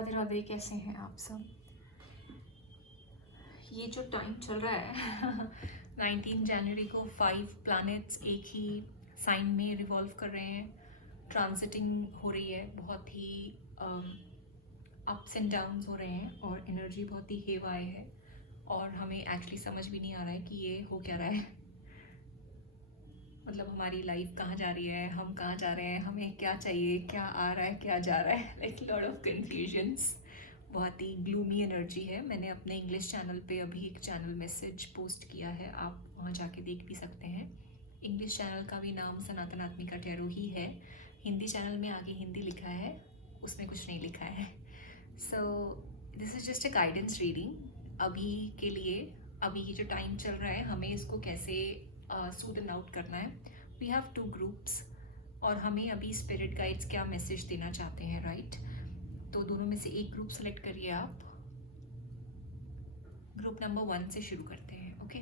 राधे राधे, कैसे हैं आप सब। ये जो टाइम चल रहा है 19 जनवरी को 5 प्लैनेट्स एक ही साइन में रिवॉल्व कर रहे हैं, ट्रांजिटिंग हो रही है, बहुत ही अप्स एंड डाउन्स हो रहे हैं और एनर्जी बहुत ही हेवाए है और हमें एक्चुअली समझ भी नहीं आ रहा है कि ये हो क्या रहा है। मतलब हमारी लाइफ कहाँ जा रही है, हम कहाँ जा रहे हैं, हमें क्या चाहिए, क्या आ रहा है, क्या जा रहा है, लाइक लॉट ऑफ कंफ्यूजन्स। बहुत ही ग्लूमी एनर्जी है। मैंने अपने इंग्लिश चैनल पे अभी एक चैनल मैसेज पोस्ट किया है, आप वहाँ जाके देख भी सकते हैं। इंग्लिश चैनल का भी नाम सनातन आत्मिका टैरो ही है। हिंदी चैनल में आगे हिंदी लिखा है, उसमें कुछ नहीं लिखा है। So this is just a guidance reading अभी के लिए। अभी ये जो टाइम चल रहा है, हमें इसको कैसे सूदन आउट करना है। वी हैव 2 ग्रुप्स और हमें अभी स्पिरिट गाइड्स क्या मैसेज देना चाहते हैं, राइट। तो दोनों में से एक ग्रुप सेलेक्ट करिए आप। ग्रुप नंबर 1 से शुरू करते हैं, okay.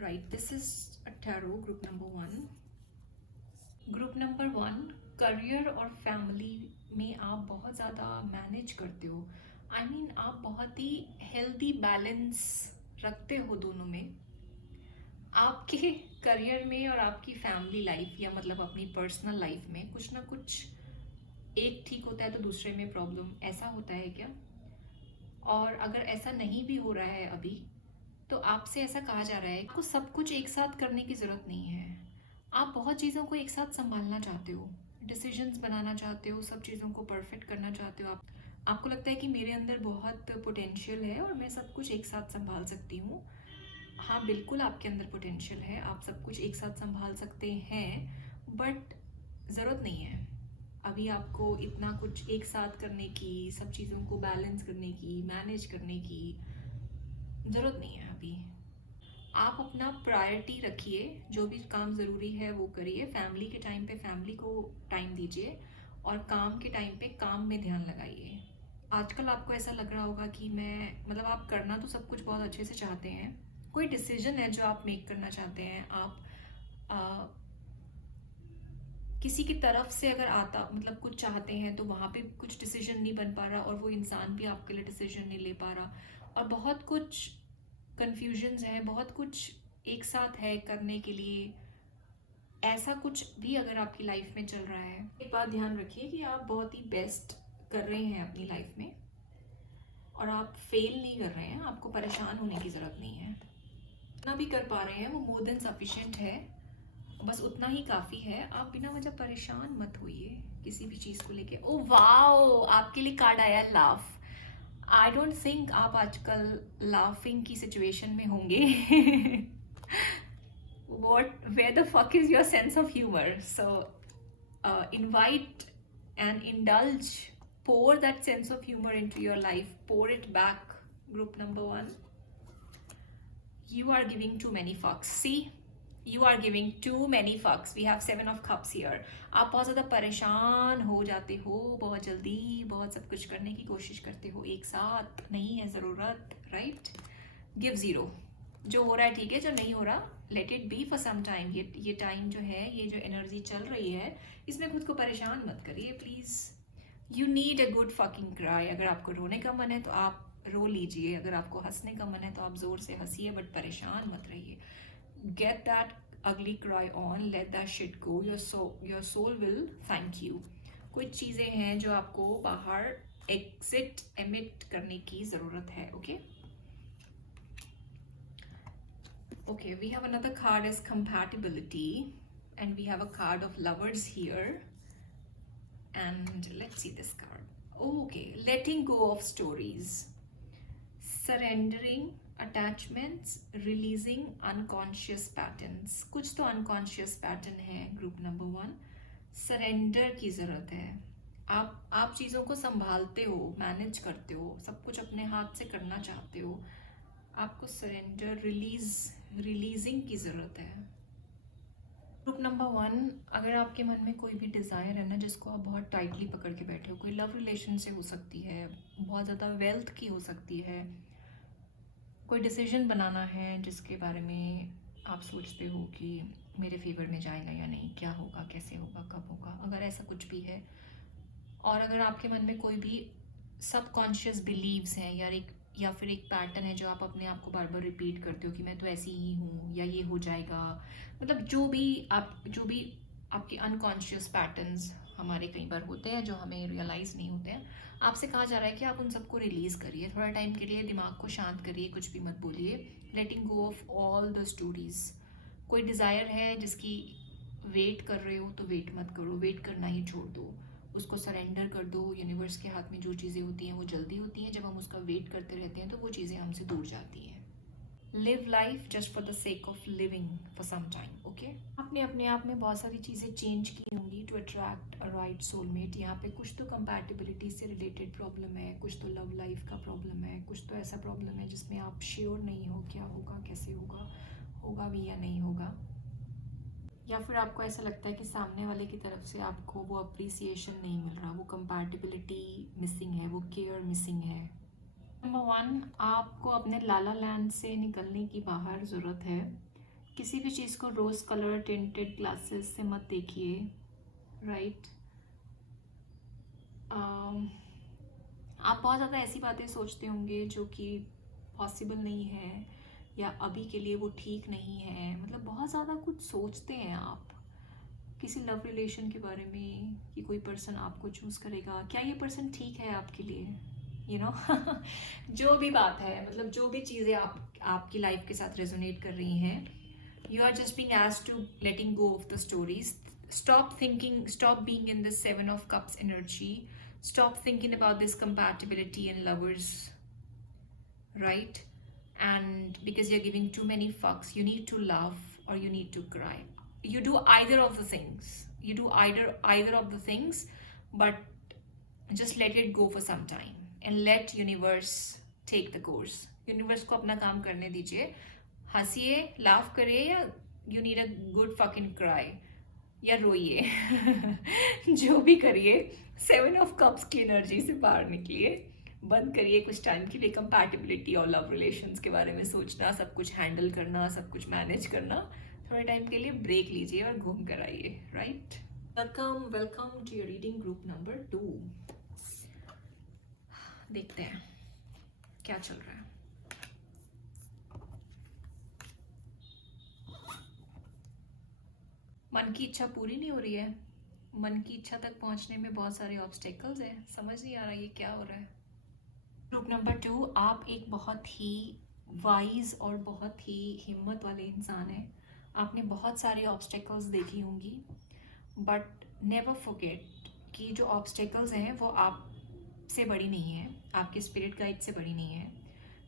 Right, this is a tarot group number 1। Group number 1, career और फैमिली में आप बहुत ज़्यादा मैनेज करते हो। आई मीन आप बहुत ही हेल्दी बैलेंस रखते हो दोनों में। आपके करियर में और आपकी फैमिली लाइफ या मतलब अपनी पर्सनल लाइफ में कुछ ना कुछ एक ठीक होता है तो दूसरे में प्रॉब्लम, ऐसा होता है क्या। और अगर ऐसा नहीं भी हो रहा है अभी, तो आपसे ऐसा कहा जा रहा है आपको सब कुछ एक साथ करने की ज़रूरत नहीं है। आप बहुत चीज़ों को एक साथ संभालना चाहते हो, डिसीजंस बनाना चाहते हो, सब चीज़ों को परफेक्ट करना चाहते हो। आपको लगता है कि मेरे अंदर बहुत पोटेंशियल है और मैं सब कुछ एक साथ संभाल सकती हूँ। हाँ, बिल्कुल आपके अंदर पोटेंशियल है, आप सब कुछ एक साथ संभाल सकते हैं, बट ज़रूरत नहीं है अभी आपको इतना कुछ एक साथ करने की, सब चीज़ों को बैलेंस करने की, मैनेज करने की ज़रूरत नहीं है अभी। आप अपना प्रायोरिटी रखिए, जो भी काम ज़रूरी है वो करिए। फैमिली के टाइम पे फैमिली को टाइम दीजिए और काम के टाइम पे काम में ध्यान लगाइए। आजकल आपको ऐसा लग रहा होगा कि मैं मतलब आप करना तो सब कुछ बहुत अच्छे से चाहते हैं, कोई डिसीजन है जो आप मेक करना चाहते हैं, आप किसी की तरफ से अगर आता मतलब कुछ चाहते हैं तो वहाँ पे कुछ डिसीजन नहीं बन पा रहा और वो इंसान भी आपके लिए डिसीजन नहीं ले पा रहा और बहुत कुछ कन्फ्यूजन्स हैं, बहुत कुछ एक साथ है करने के लिए। ऐसा कुछ भी अगर आपकी लाइफ में चल रहा है, एक बात ध्यान रखिए कि आप बहुत ही बेस्ट कर रहे हैं अपनी लाइफ में और आप फेल नहीं कर रहे हैं। आपको परेशान होने की ज़रूरत नहीं है। जितना भी कर पा रहे हैं वो मोर देन सफिशिएंट है, बस उतना ही काफ़ी है। आप बिना वजह परेशान मत होइए किसी भी चीज़ को लेके। ओ वाओ, आपके लिए कार्ड आया लाफ। आई डोंट थिंक आप आजकल लाफिंग की सिचुएशन में होंगे। where the fuck is your sense of humor? So invite and indulge, pour that sense of humor into your life, pour it back. Group number 1, you are giving too many fucks. See, you are giving too many fucks. We have 7 of cups here. आप बहुत ज़्यादा परेशान हो जाते हो, बहुत जल्दी बहुत सब कुछ करने की कोशिश करते हो, एक साथ नहीं है ज़रूरत, राइट। गिव 0, जो हो रहा है ठीक है, जो नहीं हो रहा let it be for some time. ये टाइम जो है, ये जो एनर्जी चल रही है, इसमें खुद को परेशान मत करिए please. You need a good fucking cry. अगर आपको रोने का मन है तो आप रो लीजिए, अगर आपको हंसने का मन है तो आप ज़ोर से हंसिए, बट परेशान मत रहिए। Get that ugly cry on, let that shit go. Your soul will thank you. कुछ चीज़ें हैं जो आपको बाहर एग्जिट एमिट करने की ज़रूरत है, okay. Okay, we have another card as compatibility and we have a card of lovers here. And let's see this card. Okay, letting go of stories, surrendering attachments, releasing unconscious patterns. कुछ तो unconscious pattern है group number 1। Surrender की ज़रूरत है। आप चीज़ों को संभालते हो, मैनेज करते हो, सब कुछ अपने हाथ से करना चाहते हो। आपको सरेंडर, रिलीजिंग की ज़रूरत है। ग्रुप नंबर 1, अगर आपके मन में कोई भी डिज़ायर है ना जिसको आप बहुत टाइटली पकड़ के बैठे हो, कोई लव रिलेशन से हो सकती है, बहुत ज़्यादा वेल्थ की हो सकती है, कोई डिसीजन बनाना है जिसके बारे में आप सोचते हो कि मेरे फेवर में जाएगा या नहीं, क्या होगा, कैसे होगा, कब होगा, अगर ऐसा कुछ भी है और अगर आपके मन में कोई भी सबकॉन्शियस बिलीव्स हैं या फिर एक पैटर्न है जो आप अपने आप को बार बार रिपीट करते हो कि मैं तो ऐसी ही हूँ या ये हो जाएगा, मतलब जो भी आपके अनकॉन्शियस पैटर्न्स हमारे कई बार होते हैं जो हमें रियलाइज़ नहीं होते हैं, आपसे कहा जा रहा है कि आप उन सबको रिलीज़ करिए, थोड़ा टाइम के लिए दिमाग को शांत करिए, कुछ भी मत बोलिए, लेटिंग गो ऑफ ऑल द स्टोरीज। कोई डिज़ायर है जिसकी वेट कर रहे हो तो वेट मत करो, वेट करना ही छोड़ दो, उसको सरेंडर कर दो। यूनिवर्स के हाथ में जो चीज़ें होती हैं वो जल्दी होती हैं, जब हम उसका वेट करते रहते हैं तो वो चीज़ें हमसे दूर जाती हैं। Live life just for the sake of living for some time, okay. आपने अपने आप में बहुत सारी चीज़ें चेंज की होंगी to attract a right soulmate. यहाँ पे कुछ तो कंपैटिबिलिटी से रिलेटेड प्रॉब्लम है, कुछ तो लव लाइफ का प्रॉब्लम है, कुछ तो ऐसा प्रॉब्लम है जिसमें आप श्योर नहीं हो क्या होगा, कैसे होगा, होगा भी या नहीं होगा। या फिर आपको ऐसा लगता है कि सामने वाले की तरफ से आपको वो अप्रिसिएशन नहीं मिल रहा, वो कंपैटिबिलिटी मिसिंग है, वो केयर मिसिंग है। नंबर 1, आपको अपने लाला लैंड से निकलने की बाहर ज़रूरत है। किसी भी चीज़ को रोज़ कलर टिंटेड ग्लासेस से मत देखिए, राइट। आप बहुत ज़्यादा ऐसी बातें सोचते होंगे जो कि पॉसिबल नहीं है या अभी के लिए वो ठीक नहीं है, मतलब बहुत ज़्यादा कुछ सोचते हैं आप किसी लव रिलेशन के बारे में कि कोई पर्सन आपको चूज़ करेगा, क्या ये पर्सन ठीक है आपके लिए, यू नो जो भी बात है, मतलब जो भी चीज़ें आपकी लाइफ के साथ रेजोनेट कर रही हैं, you are just being asked to letting go of the stories. Stop being in this 7 of Cups energy. Stop thinking about this compatibility and lovers, right? And because you're giving too many fucks, you need to laugh or you need to cry. You do either of the things. You do either of the things, but just let it go for some time and let universe take the course. Universe को अपना काम करने दीजिए, हंसिए, laugh करिए, या you need a good fucking cry, या रोइए जो भी करिए, 7 of Cups की एनर्जी से बाहर निकलिए, बंद करिए कुछ टाइम के लिए कंपैटिबिलिटी और लव रिलेशंस के बारे में सोचना, सब कुछ हैंडल करना, सब कुछ मैनेज करना, थोड़े टाइम के लिए ब्रेक लीजिए और घूम कर आइए, right. Welcome to your reading group number 2। देखते हैं क्या चल रहा है। मन की इच्छा पूरी नहीं हो रही है, मन की इच्छा तक पहुंचने में बहुत सारे ऑब्स्टेकल्स हैं, समझ नहीं आ रहा ये क्या हो रहा है। ग्रुप नंबर 2, आप एक बहुत ही वाइज और बहुत ही हिम्मत वाले इंसान हैं। आपने बहुत सारे ऑब्स्टेकल्स देखी होंगी, बट नेवर फॉरगेट कि जो ऑब्स्टेकल्स हैं वो आपसे बड़ी नहीं है, आपके स्पिरिट गाइड से बड़ी नहीं है।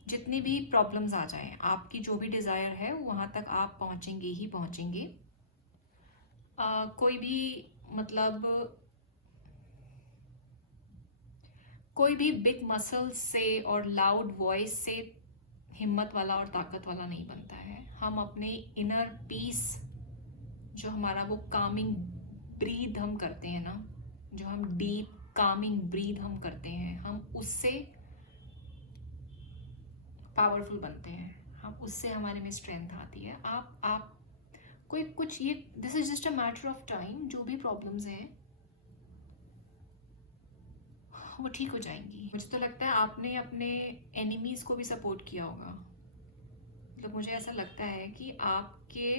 जितनी भी प्रॉब्लम्स आ जाएं, आपकी जो भी डिज़ायर है वहाँ तक आप पहुँचेंगे ही पहुँचेंगे। कोई भी मतलब कोई भी बिग मसल्स से और लाउड वॉइस से हिम्मत वाला और ताकत वाला नहीं बनता है। हम अपने इनर पीस, जो हमारा वो कामिंग ब्रीथ हम करते हैं ना, जो हम डीप कामिंग ब्रीथ हम करते हैं, हम उससे पावरफुल बनते हैं, हम उससे हमारे में स्ट्रेंथ आती है। आप कोई कुछ ये this is just a matter of time, जो भी प्रॉब्लम्स हैं वो ठीक हो जाएंगी। मुझे तो लगता है आपने अपने एनिमीज को भी सपोर्ट किया होगा, मतलब मुझे ऐसा लगता है कि आपके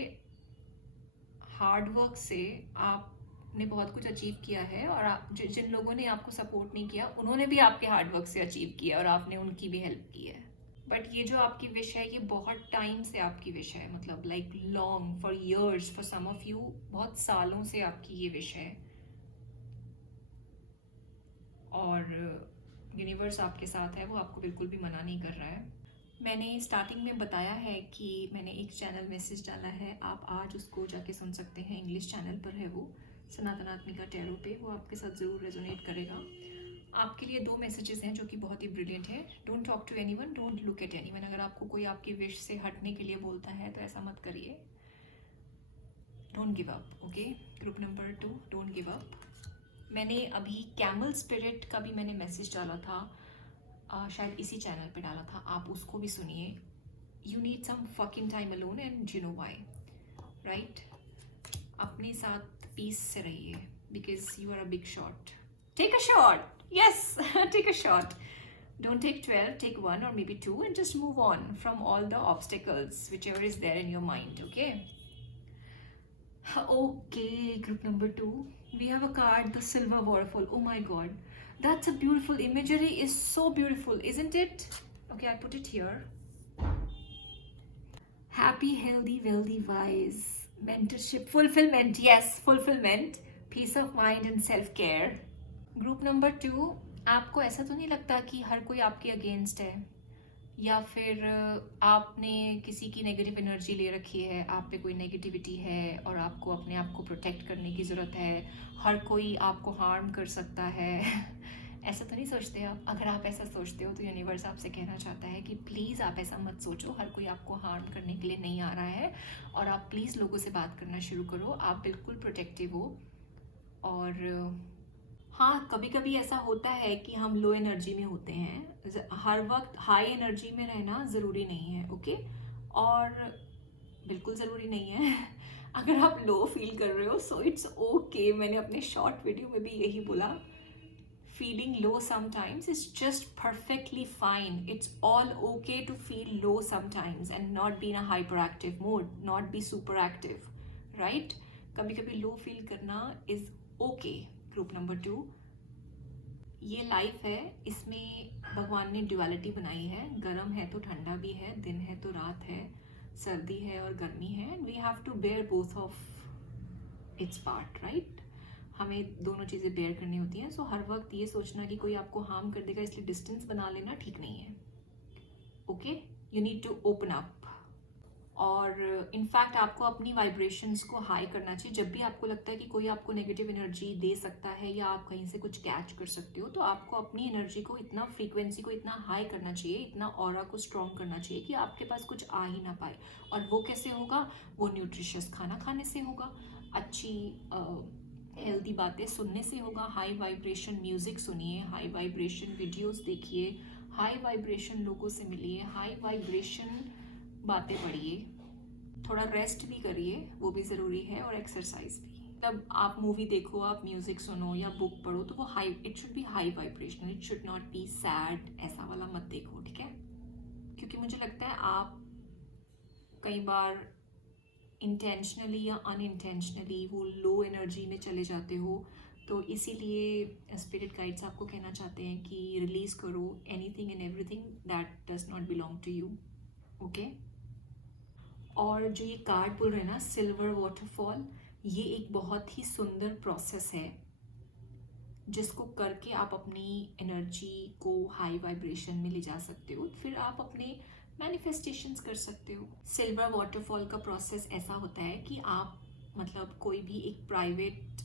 हार्ड वर्क से आपने बहुत कुछ अचीव किया है, और जिन लोगों ने आपको सपोर्ट नहीं किया उन्होंने भी आपके हार्ड वर्क से अचीव किया और आपने उनकी भी हेल्प की है। बट ये जो आपकी विश है, ये बहुत टाइम से आपकी विश है, मतलब like long, for years, for some of you बहुत सालों से आपकी ये विश है, और यूनिवर्स आपके साथ है, वो आपको बिल्कुल भी मना नहीं कर रहा है। मैंने स्टार्टिंग में बताया है कि मैंने एक चैनल मैसेज डाला है, आप आज उसको जाके सुन सकते हैं, इंग्लिश चैनल पर है वो, सनातनात्मिका टैरो पे, वो आपके साथ ज़रूर रेजोनेट करेगा। आपके लिए 2 मैसेजेस हैं जो कि बहुत ही ब्रिलियंट है। Don't talk to anyone, don't look at anyone. अगर आपको कोई आपकी विश से हटने के लिए बोलता है तो ऐसा मत करिए। Don't give up, okay. Group number 2, don't give up. मैंने अभी कैमल स्पिरिट का भी मैंने मैसेज डाला था, शायद इसी चैनल पे डाला था, आप उसको भी सुनिए। You need some fucking time alone and you know why, right. अपने साथ पीस से रहिए, because you are a big shot. Take a shot. Yes, take a shot. Don't take 12, take one or maybe two and just move on from all the obstacles, whichever is there in your mind, okay? Okay, group number two. We have a card, the Silver Waterfall. Oh my god. That's a beautiful imagery, is so beautiful, isn't it? Okay, I put it here. Happy, healthy, wealthy, wise. Mentorship, fulfillment. Yes, fulfillment. Peace of mind and self-care. Group number two, आपको ऐसा तो नहीं लगता कि हर कोई आपके against है, या फिर आपने किसी की नेगेटिव एनर्जी ले रखी है, आप पे कोई नेगेटिविटी है और आपको अपने आप को प्रोटेक्ट करने की ज़रूरत है, हर कोई आपको हार्म कर सकता है? ऐसा तो नहीं सोचते आप? अगर आप ऐसा सोचते हो तो यूनिवर्स आपसे कहना चाहता है कि प्लीज़ आप ऐसा मत सोचो, हर कोई आपको हार्म करने के लिए नहीं आ रहा है, और आप प्लीज़ लोगों से बात करना शुरू करो, आप बिल्कुल प्रोटेक्टिव हो। और हाँ, कभी कभी ऐसा होता है कि हम लो एनर्जी में होते हैं, हर वक्त हाई एनर्जी में रहना ज़रूरी नहीं है, ओके? और बिल्कुल ज़रूरी नहीं है। अगर आप लो फील कर रहे हो सो इट्स ओके। मैंने अपने शॉर्ट वीडियो में भी यही बोला, feeling low sometimes is just perfectly fine. It's all okay to feel low sometimes and not be in a hyperactive mode, not be super active, right? कभी कभी low feel करना is okay. Group number two, ये life है, इसमें भगवान ने duality बनाई है, गर्म है तो ठंडा भी है, दिन है तो रात है, सर्दी है और गर्मी है, we have to bear both of its part, right? हमें दोनों चीज़ें बेयर करनी होती हैं। सो हर वक्त ये सोचना कि कोई आपको हार्म कर देगा इसलिए डिस्टेंस बना लेना ठीक नहीं है, okay? You need to open up. और इनफैक्ट आपको अपनी वाइब्रेशंस को हाई करना चाहिए। जब भी आपको लगता है कि कोई आपको नेगेटिव एनर्जी दे सकता है या आप कहीं से कुछ कैच कर सकते हो, तो आपको अपनी एनर्जी को इतना, फ्रीक्वेंसी को इतना हाई करना चाहिए, इतना ऑरा को स्ट्रॉन्ग करना चाहिए कि आपके पास कुछ आ ही ना पाए। और वो कैसे होगा? वो न्यूट्रिशियस खाना खाने से होगा, अच्छी हेल्दी बातें सुनने से होगा, हाई वाइब्रेशन म्यूज़िक सुनिए, हाई वाइब्रेशन वीडियोस देखिए, हाई वाइब्रेशन लोगों से मिलिए, हाई वाइब्रेशन बातें पढ़िए, थोड़ा रेस्ट भी करिए, वो भी ज़रूरी है, और एक्सरसाइज भी। तब आप मूवी देखो, आप म्यूज़िक सुनो या बुक पढ़ो तो वो high, it should be high vibrational, it should not be sad, ऐसा वाला मत देखो, ठीक है? क्योंकि मुझे लगता है आप कई बार इंटेंशनली या अनइंटेंशनली वो लो एनर्जी में चले जाते हो, तो इसीलिए स्पिरिट गाइड्स आपको कहना चाहते हैं कि रिलीज़ करो anything and everything that does not belong to you, okay? और जो ये कार्ड बोल रहे हैं ना, सिल्वर वाटरफॉल, ये एक बहुत ही सुंदर प्रोसेस है जिसको करके आप अपनी एनर्जी को हाई वाइब्रेशन में ले जा सकते हो, फिर आप अपने मैनिफेस्टेशंस कर सकते हो। सिल्वर वाटरफॉल का प्रोसेस ऐसा होता है कि आप मतलब कोई भी एक प्राइवेट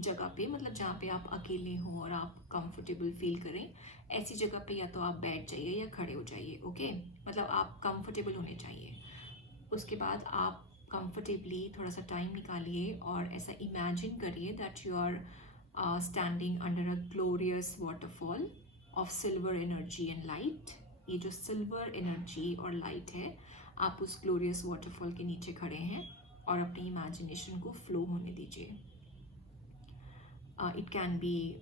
जगह पे, मतलब जहाँ पे आप अकेले हों और आप कंफर्टेबल फील करें, ऐसी जगह पे या तो आप बैठ जाइए या खड़े हो जाइए, ओके? मतलब आप कंफर्टेबल होने चाहिए। उसके बाद आप कंफर्टेबली थोड़ा सा टाइम निकालिए और ऐसा इमेजिन करिए that you are standing under a glorious waterfall of silver energy and light. ये जो सिल्वर एनर्जी और लाइट है, आप उस ग्लोरियस वाटरफॉल के नीचे खड़े हैं और अपनी इमेजिनेशन को फ्लो होने दीजिए। It can be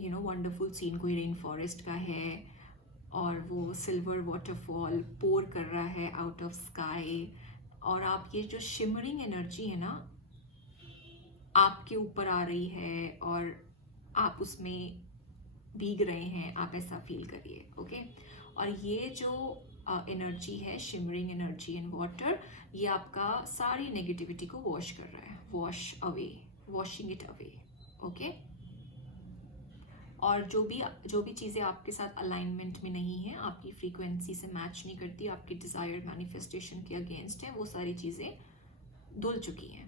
wonderful scene, कोई रेन फॉरेस्ट का है और वो सिल्वर वाटरफॉल पोर कर रहा है आउट ऑफ स्काई, और आप ये जो शिमरिंग एनर्जी है ना, आपके ऊपर आ रही है और आप उसमें भीग रहे हैं, आप ऐसा फील करिए, ओके? और ये जो एनर्जी है, शिमरिंग एनर्जी एंड वाटर, ये आपका सारी नेगेटिविटी को वॉश कर रहा है, wash away, washing it away, okay? और जो भी चीज़ें आपके साथ अलाइनमेंट में नहीं है, आपकी फ्रीक्वेंसी से मैच नहीं करती, आपकी डिज़ायर्ड मैनिफेस्टेशन के अगेंस्ट है, वो सारी चीज़ें धुल चुकी हैं।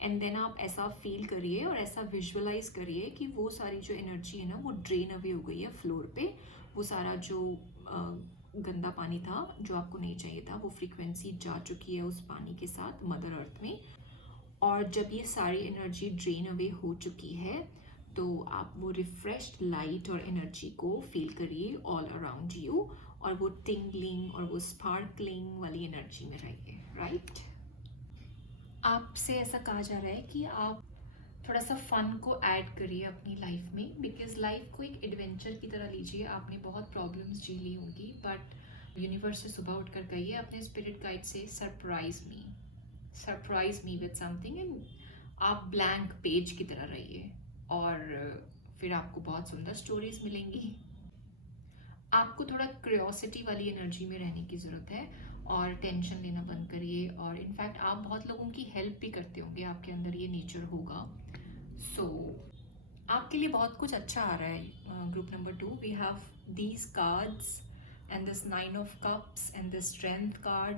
एंड देन आप ऐसा फील करिए और ऐसा विजुअलाइज करिए कि वो सारी जो एनर्जी है ना, वो ड्रेन अवे हो गई है फ्लोर पे। वो सारा जो गंदा पानी था जो आपको नहीं चाहिए था, वो फ्रीक्वेंसी जा चुकी है उस पानी के साथ मदर अर्थ में। और जब ये सारी एनर्जी ड्रेन अवे हो चुकी है तो आप वो रिफ्रेश्ड लाइट और एनर्जी को फील करिए ऑल अराउंड यू, और वो टिंगलिंग और वो स्पार्कलिंग वाली एनर्जी में रहिए, राइट? आपसे ऐसा कहा जा रहा है कि आप थोड़ा सा फन को ऐड करिए अपनी लाइफ में, बिकॉज लाइफ को एक एडवेंचर की तरह लीजिए। आपने बहुत प्रॉब्लम्स जी ली होंगी, बट यूनिवर्स से सुबह उठकर कहिए अपने स्पिरिट गाइड से, surprise me with something, and आप ब्लैंक पेज की तरह रहिए, और फिर आपको बहुत सुंदर स्टोरीज मिलेंगी। आपको थोड़ा क्यूरियोसिटी वाली एनर्जी में रहने की ज़रूरत है, और टेंशन लेना बंद करिए। और इनफैक्ट आप बहुत लोगों की हेल्प भी करते होंगे, आपके अंदर ये नेचर होगा। सो आपके लिए बहुत कुछ अच्छा आ रहा है। Group number 2, we have these cards and this 9 of Cups and this strength card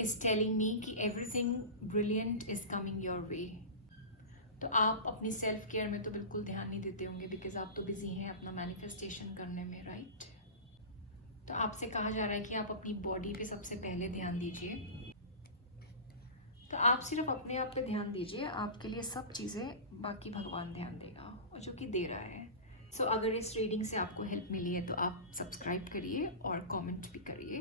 is telling me कि everything brilliant is coming your way. तो आप अपनी सेल्फ केयर में तो बिल्कुल ध्यान नहीं देते होंगे, बिकॉज आप तो बिजी हैं अपना मैनिफेस्टेशन करने में, राइट? तो आपसे कहा जा रहा है कि आप अपनी बॉडी पे सबसे पहले ध्यान दीजिए। तो आप सिर्फ अपने आप पे ध्यान दीजिए, आपके लिए सब चीज़ें बाकी भगवान ध्यान देगा, और जो कि दे रहा है। सो अगर इस रीडिंग से आपको हेल्प मिली है तो आप सब्सक्राइब करिए और कमेंट भी करिए।